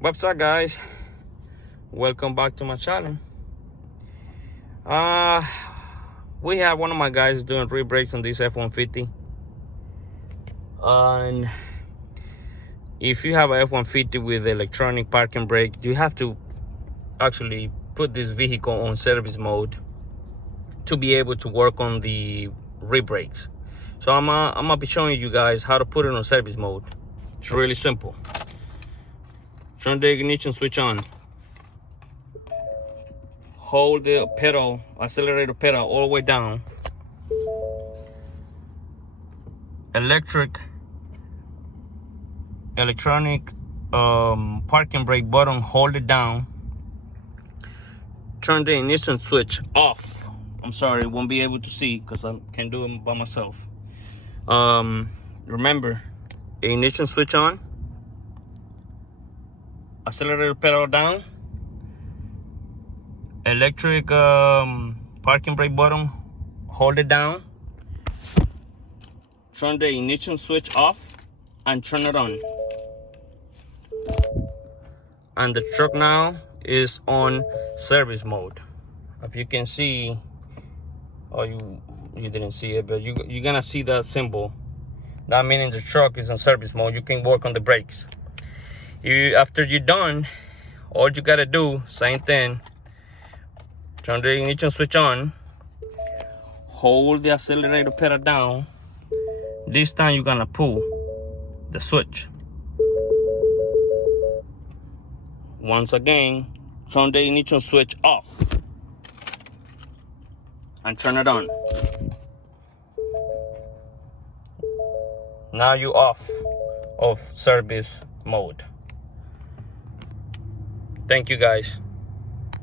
What's up, guys? Welcome back to my channel. We have one of my guys doing re-brakes on this F-150. And if you have a F-150 with electronic parking brake, you have to actually put this vehicle on service mode to be able to work on the re-brakes. So I'm gonna be showing you guys how to put it on service mode. It's really simple. Turn the ignition switch on. Hold the pedal, accelerator pedal, all the way down. Electronic parking brake button, hold it down. Turn the ignition switch off. I'm sorry, won't be able to see because I can't do it by myself. Remember, ignition switch on. Accelerator pedal down. Electric parking brake button, hold it down. Turn the ignition switch off and turn it on. And the truck now is on service mode. If you can see, or you didn't see it, but you're gonna see that symbol. That means the truck is on service mode. You can work on the brakes. After you're done, all you gotta do, same thing. Turn the ignition switch on. Hold the accelerator pedal down. This time you're gonna pull the switch. Once again, turn the ignition switch off and turn it on. Now you're off of service mode. Thank you, guys.